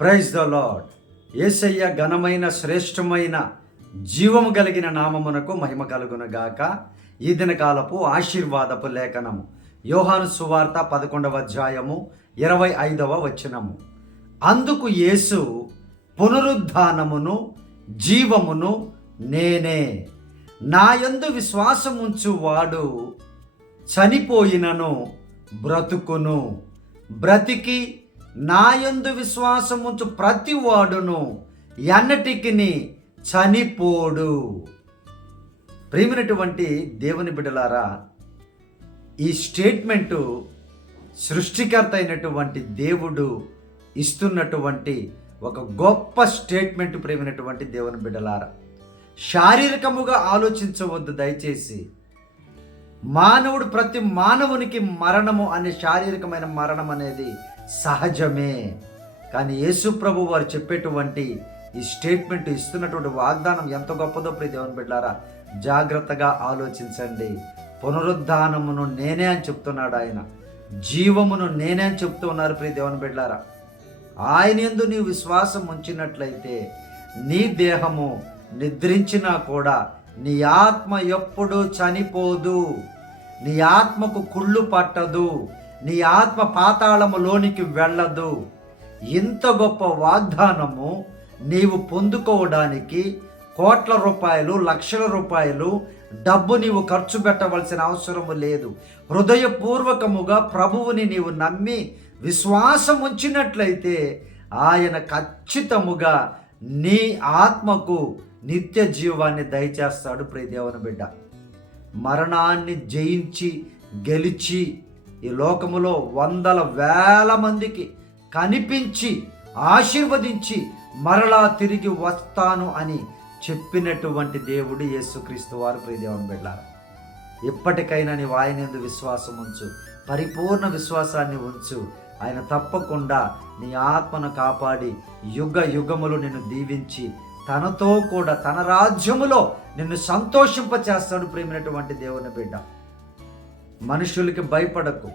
Praise the lord ఏసయ్య ఘనమైన శ్రేష్టమైన జీవము కలిగిన నామమునకు మహిమ కలుగునగాక. ఈ దినకాలపు ఆశీర్వాదపు లేఖనము. యోహాను సువార్త పదకొండవ అధ్యాయము ఇరవై ఐదవ వచనము. అందుకు యేసు పునరుద్ధానమును జీవమును నేనే. నాయందు విశ్వాసముంచు వాడు చనిపోయినను బ్రతుకును. బ్రతికి నాయందు విశ్వాసముంచు ప్రతి వాడును ఎన్నటికి చనిపోడు. ప్రేమినటువంటి దేవుని బిడ్డలారా ఈ స్టేట్మెంటు సృష్టికర్త అయినటువంటి దేవుడు ఇస్తున్నటువంటి ఒక గొప్ప స్టేట్మెంట్ ప్రేమినటువంటి దేవుని బిడ్డలారా. శారీరకముగా ఆలోచించవద్దు దయచేసి. మానవుడు ప్రతి మానవునికి మరణము అనే శారీరకమైన మరణం అనేది సహజమే. కానీ యేసు ప్రభు వారు చెప్పేటువంటి ఈ స్టేట్మెంట్ ఇస్తున్నటువంటి వాగ్దానం ఎంత గొప్పదో ప్రియ దేవుని బిడ్డారా జాగ్రత్తగా ఆలోచించండి. పునరుద్ధానమును నేనే అని చెప్తున్నాడు ఆయన. జీవమును నేనే అని చెప్తూ ఉన్నారు ప్రియ దేవుని బిడ్డారా. ఆయన ఎందు నీ విశ్వాసం ఉంచినట్లయితే నీ దేహము నిద్రించినా కూడా నీ ఆత్మ ఎప్పుడు చనిపోదు. నీ ఆత్మకు కుళ్ళు పట్టదు. నీ ఆత్మ పాతాళములోనికి వెళ్ళదు. ఇంత గొప్ప వాగ్దానము నీవు పొందుకోవడానికి కోట్ల రూపాయలు లక్షల రూపాయలు డబ్బు నీవు ఖర్చు పెట్టవలసిన అవసరము లేదు. హృదయపూర్వకముగా ప్రభువుని నీవు నమ్మి విశ్వాసం ఉంచినట్లయితే ఆయన ఖచ్చితముగా నీ ఆత్మకు నిత్య జీవాన్ని దయచేస్తాడు ప్రతిదేవుని బిడ్డ. మరణాన్ని జయించి గెలిచి ఈ లోకములో వందల వేల మందికి కనిపించి ఆశీర్వదించి మరలా తిరిగి వస్తాను అని చెప్పినటువంటి దేవుడు యేసుక్రీస్తు వారు ప్రియదేవన్ బిడ్డారు. ఎప్పటికైనా నీవు ఆయన ఎందు విశ్వాసం ఉంచు పరిపూర్ణ విశ్వాసాన్ని ఉంచు. ఆయన తప్పకుండా నీ ఆత్మను కాపాడి యుగ యుగములు నిన్ను దీవించి తనతో కూడా తన రాజ్యములో నిన్ను సంతోషింప చేస్తాడు ప్రేమినటువంటి దేవుని బిడ్డ. మనుషులకి భయపడకు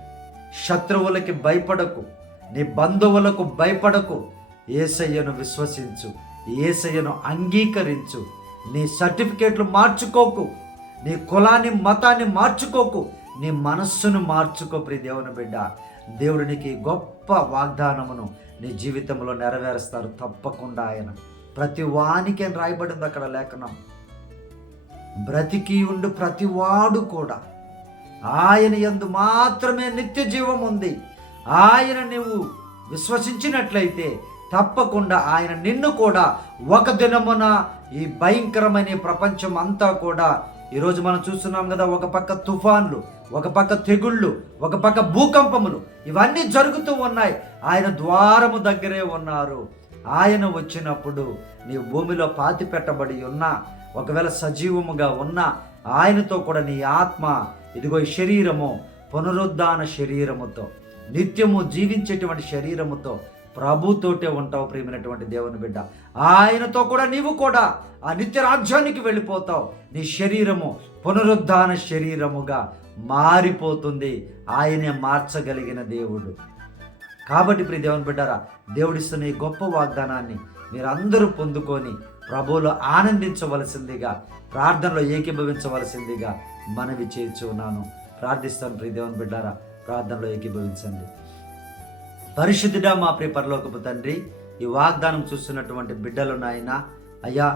శత్రువులకి భయపడకు నీ బంధువులకు భయపడకు. ఏసయ్యను విశ్వసించు ఏసయ్యను అంగీకరించు నీ సర్టిఫికేట్లు మార్చుకోకు నీ కులాన్ని మతాన్ని మార్చుకోకు నీ మనస్సును మార్చుకో ప్రియ దేవుని బిడ్డ. దేవుడు నీకు గొప్ప వాగ్దానమును నీ జీవితంలో నెరవేరుస్తారు తప్పకుండా ఆయన. ప్రతి వానికి అని రాయబడింది అక్కడ లేఖనం? బ్రతికి ఉండు ప్రతివాడు కూడా. ఆయన ఎందు మాత్రమే నిత్య జీవం ఉంది. ఆయన నువ్వు విశ్వసించినట్లయితే తప్పకుండా ఆయన నిన్ను కూడా ఒక దినమున ఈ భయంకరమైన ప్రపంచం అంతా కూడా ఈరోజు మనం చూస్తున్నాం కదా ఒక పక్క తుఫాన్లు ఒక పక్క తెగుళ్ళు ఒక పక్క భూకంపములు ఇవన్నీ జరుగుతూ ఉన్నాయి. ఆయన ద్వారము దగ్గరే ఉన్నారు. ఆయన వచ్చినప్పుడు నీ భూమిలో పాతి పెట్టబడి ఉన్నా ఒకవేళ సజీవముగా ఉన్నా ఆయనతో కూడా నీ ఆత్మ ఇదిగో ఈ శరీరము పునరుద్ధాన శరీరముతో నిత్యము జీవించేటువంటి శరీరముతో ప్రభుతోటే ఉంటావు ప్రేమైనటువంటి దేవుని బిడ్డ. ఆయనతో కూడా నీవు కూడా ఆ నిత్య రాజ్యానికి వెళ్ళిపోతావు. నీ శరీరము పునరుద్ధాన శరీరముగా మారిపోతుంది. ఆయనే మార్చగలిగిన దేవుడు. కాబట్టి ప్రియ దేవుని బిడ్డారా దేవుడిస్తున్న ఈ గొప్ప వాగ్దానాన్ని మీరందరూ పొందుకొని ప్రభువులో ఆనందించవలసిందిగా ప్రార్థనలో ఏకీభవించవలసిందిగా మనవి చేర్చున్నాను ప్రార్థిస్తాను ప్రియ దేవుని బిడ్డారా ప్రార్థనలో ఏకీభవించండి. పరిశుద్ధుడా మా ప్రియ పరలోకపు తండ్రి ఈ వాగ్దానం చూస్తున్నటువంటి బిడ్డలు నాయన అయ్యా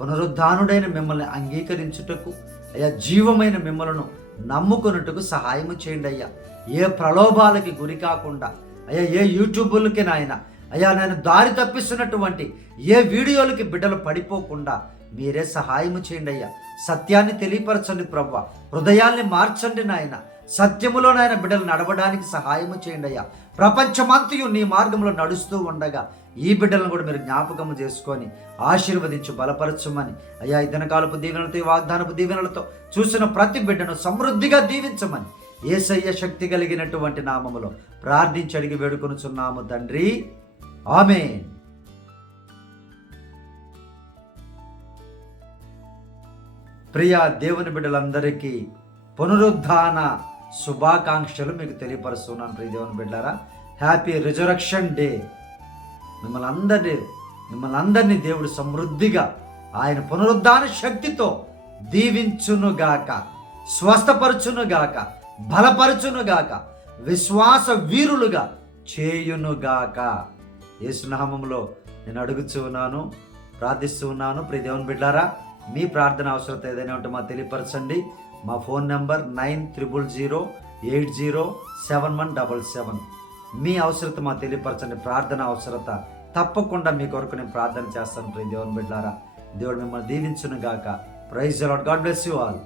పునరుద్ధానుడైన మిమ్మల్ని అంగీకరించుటకు అయ్యా జీవమైన మిమ్మలను నమ్ముకొనుటకు సహాయము చేయండి అయ్యా. ఏ ప్రలోభాలకి గురి కాకుండా అయ్యా ఏ యూట్యూబులకి నాయన అయ్యా నేను దారి తప్పిస్తున్నటువంటి ఏ వీడియోలకి బిడ్డలు పడిపోకుండా మీరే సహాయం చేయండి అయ్యా. సత్యాన్ని తెలియపరచండి ప్రవ్వ. హృదయాల్ని మార్చండి నాయన. సత్యములో నాయన బిడ్డలు నడవడానికి సహాయం చేయండి అయ్యా. ప్రపంచమంతయు నీ మార్గంలో నడుస్తూ ఉండగా ఈ బిడ్డలను కూడా మీరు జ్ఞాపకం చేసుకొని ఆశీర్వదించు బలపరచమని. అయ్యా ఈ దీవెనలతో ఈ వాగ్దానపు దీవెనలతో చూసిన ప్రతి బిడ్డను సమృద్ధిగా దీవించమని. ఏసయ్య శక్తి కలిగినటువంటి నామములో ప్రార్థించి అడిగి వేడుకొనుచున్నాము తండ్రి. ఆమె ప్రియ దేవుని బిడ్డలందరికీ పునరుద్ధాన శుభాకాంక్షలు మీకు తెలియపరుస్తున్నాను ప్రియ దేవుని బిడ్డారా హ్యాపీ రిజరక్షన్ డే. మిమ్మల్ని అందరినీ మిమ్మల్ని అందరినీ దేవుడు సమృద్ధిగా ఆయన పునరుద్ధాన శక్తితో దీవించునుగాక స్వస్థపరచునుగాక బలపరచునుగాక విశ్వాస వీరులుగా చేయునుగాక. యేసునామంలో నేను అడుగుచూ ఉన్నాను ప్రార్థిస్తూ ఉన్నాను. ప్రియ దేవుని బిడ్డారా మీ ప్రార్థన అవసరత ఏదైనా ఉంటే మాకు తెలియపరచండి. మా phone number nine triple zero eight zero seven one double seven. మీ అవసరత మాకు తెలియపరచండి. ప్రార్థన అవసరత తప్పకుండా మీ కొరకు నేను ప్రార్థన చేస్తాను. ప్రియ దేవుని బిడ్డారా దేవుడు మిమ్మల్ని దీవించును గాక praise God bless you all